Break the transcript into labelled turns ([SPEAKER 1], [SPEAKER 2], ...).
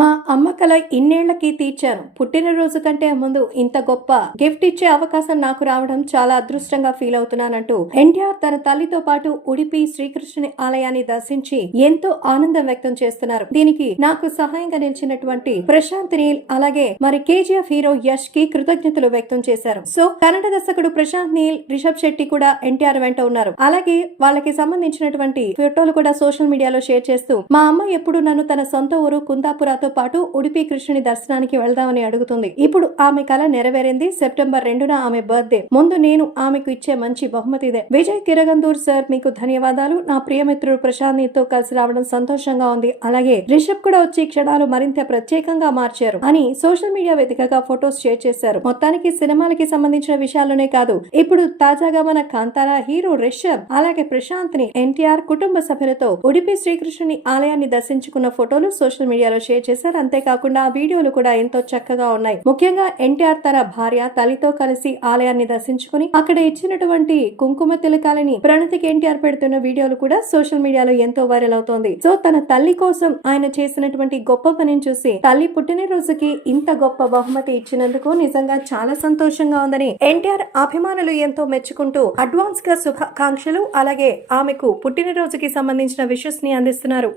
[SPEAKER 1] మా అమ్మ కల ఇన్నేళ్ళకి తీర్చాను. పుట్టినరోజు కంటే ముందు ఇంత గొప్ప గిఫ్ట్ ఇచ్చే అవకాశం నాకు రావడం చాలా అదృష్టంగా ఫీల్ అవుతున్నానంటూ ఎన్టీఆర్ తన తల్లితో పాటు ఉడిపి శ్రీకృష్ణుని ఆలయాన్ని దర్శించి ఎంతో ఆనందం వ్యక్తం చేస్తున్నారు. దీనికి నాకు సహాయంగా నిలిచినటువంటి ప్రశాంత్ నీల్ అలాగే మరి కేజీఎఫ్ హీరో యష్కి కృతజ్ఞతలు వ్యక్తం చేశారు. సో కన్నడ దర్శకుడు ప్రశాంత్ నీల్ రిషబ్ శెట్టి కూడా ఎన్టీఆర్ వెంట ఉన్నారు. అలాగే వాళ్ళకి సంబంధించినటువంటి ఫోటోలు కూడా సోషల్ మీడియాలో షేర్ చేస్తూ మా అమ్మ ఎప్పుడు నన్ను తన సొంత ఊరు కుందాపురాతో పాటు ఉడిపి కృష్ణుని దర్శనానికి వెళ్దామని అడుగుతుంది. ఇప్పుడు ఆమె కల నెరవేరింది. సెప్టెంబర్ రెండున ఆమె బర్త్డే. ముందు నేను ఆమెకు ఇచ్చే మంచి బహుమతి ఇదే విజయ్ కిరగందూర్ సార్ మీకు ధన్యవాదాలు. నా ప్రియమిత్రుడు ప్రశాంత్ నీతో కలిసి రావడం సంతోషంగా ఉంది. అలాగే రిషబ్ కూడా వచ్చి క్షణాలు మరింత ప్రత్యేకంగా మార్చారు అని సోషల్ మీడియా వేదికగా ఫొటోస్ షేర్ చేశారు. మొత్తానికి సినిమాలకి సంబంధించిన విషయాల్లోనే కాదు. ఇప్పుడు తాజాగా మన కాంతారా హీరో రిషబ్ అలాగే ప్రశాంత్ని ఎన్టీఆర్ కుటుంబ సభ్యులతో ఉడిపి శ్రీకృష్ణుని ఆలయాన్ని దర్శించుకున్న ఫోటోలు సోషల్ మీడియాలో షేర్ చేశారు. చేశారు. అంతేకాకుండా ఆ వీడియోలు కూడా ఎంతో చక్కగా ఉన్నాయి. ముఖ్యంగా ఎన్టీఆర్ తన భార్య తల్లితో కలిసి ఆలయాన్ని దర్శించుకుని అక్కడ ఇచ్చినటువంటి కుంకుమ తిలకాలని ప్రణతికి ఎన్టీఆర్ పెడుతున్న వీడియోలు కూడా సోషల్ మీడియాలో ఎంతో వైరల్ అవుతోంది. సో తన తల్లి కోసం ఆయన చేసినటువంటి గొప్ప పనిని చూసి తల్లి పుట్టినరోజుకి ఇంత గొప్ప బహుమతి ఇచ్చినందుకు నిజంగా చాలా సంతోషంగా ఉందని ఎన్టీఆర్ అభిమానులు ఎంతో మెచ్చుకుంటూ అడ్వాన్స్గా శుభాకాంక్షలు అలాగే ఆమెకు పుట్టినరోజుకి సంబంధించిన విషస్ని అందిస్తున్నారు.